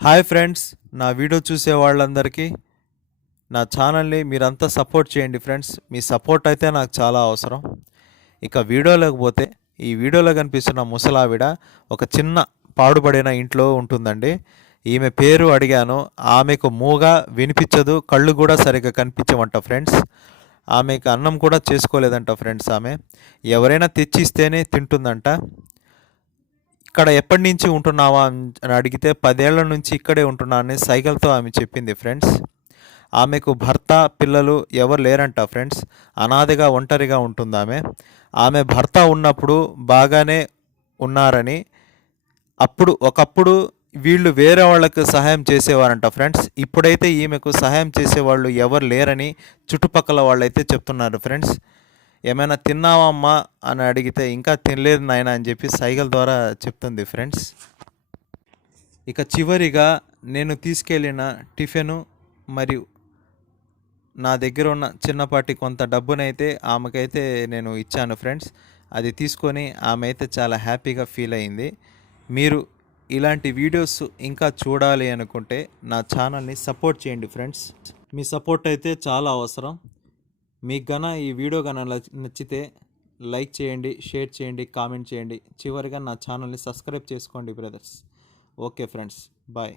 Hi friends, నా video చూసే వాళ్ళందరికీ నా ఛానల్ని మీరంతా సపోర్ట్ చేయండి ఫ్రెండ్స్. మీ సపోర్ట్ అయితే నాకు చాలా అవసరం. ఇక వీడియోలోకి పోతే, ఈ వీడియోలో కనిపిస్తున్న ముసలావిడ ఒక చిన్న పాడుపడిన ఇంట్లో ఉంటుందండి. ఈమె పేరు అడిగాను. ఆమెకు మూగ, వినిపించదు, కళ్ళు కూడా సరిగ్గా కనిపించవంట ఫ్రెండ్స్. ఆమెకు అన్నం కూడా చేసుకోలేదంట ఫ్రెండ్స్. ఆమె ఎవరైనా తెచ్చిస్తేనే తింటుందంట. ఇక్కడ ఎప్పటి నుంచి ఉంటున్నావా అని అడిగితే 10 ఏళ్ల నుంచి ఇక్కడే ఉంటున్నానని సైగలతో ఆమె చెప్పింది ఫ్రెండ్స్. ఆమెకు భర్త, పిల్లలు ఎవరు లేరంట ఫ్రెండ్స్. అనాథగా, ఒంటరిగా ఉంటుంది ఆమె. ఆమె భర్త ఉన్నప్పుడు బాగానే ఉన్నారని, ఒకప్పుడు వీళ్ళు వేరే వాళ్ళకు సహాయం చేసేవారంట ఫ్రెండ్స్. ఇప్పుడైతే ఈమెకు సహాయం చేసేవాళ్ళు ఎవరు లేరని చుట్టుపక్కల వాళ్ళైతే చెప్తున్నారు ఫ్రెండ్స్. ఏమైనా తిన్నావా అమ్మా అని అడిగితే ఇంకా తినలేదు నాయన అని చెప్పి సైగల ద్వారా చెప్తుంది ఫ్రెండ్స్. ఇక చివరిగా నేను తీసుకెళ్ళిన టిఫిను మరియు నా దగ్గర ఉన్న చిన్నపాటి కొంత డబ్బునైతే ఆమెకైతే నేను ఇచ్చాను ఫ్రెండ్స్. అది తీసుకొని ఆమె అయితే చాలా హ్యాపీగా ఫీల్ అయింది. మీరు ఇలాంటి వీడియోస్ ఇంకా చూడాలి అనుకుంటే నా ఛానల్ని సపోర్ట్ చేయండి ఫ్రెండ్స్. మీ సపోర్ట్ అయితే చాలా అవసరం. మీకు గన ఈ వీడియో గన నచ్చితే లైక్ చేయండి, షేర్ చేయండి, కామెంట్ చేయండి. చివరిగా నా ఛానల్ని సబ్స్క్రైబ్ చేసుకోండి బ్రదర్స్. Okay friends, bye.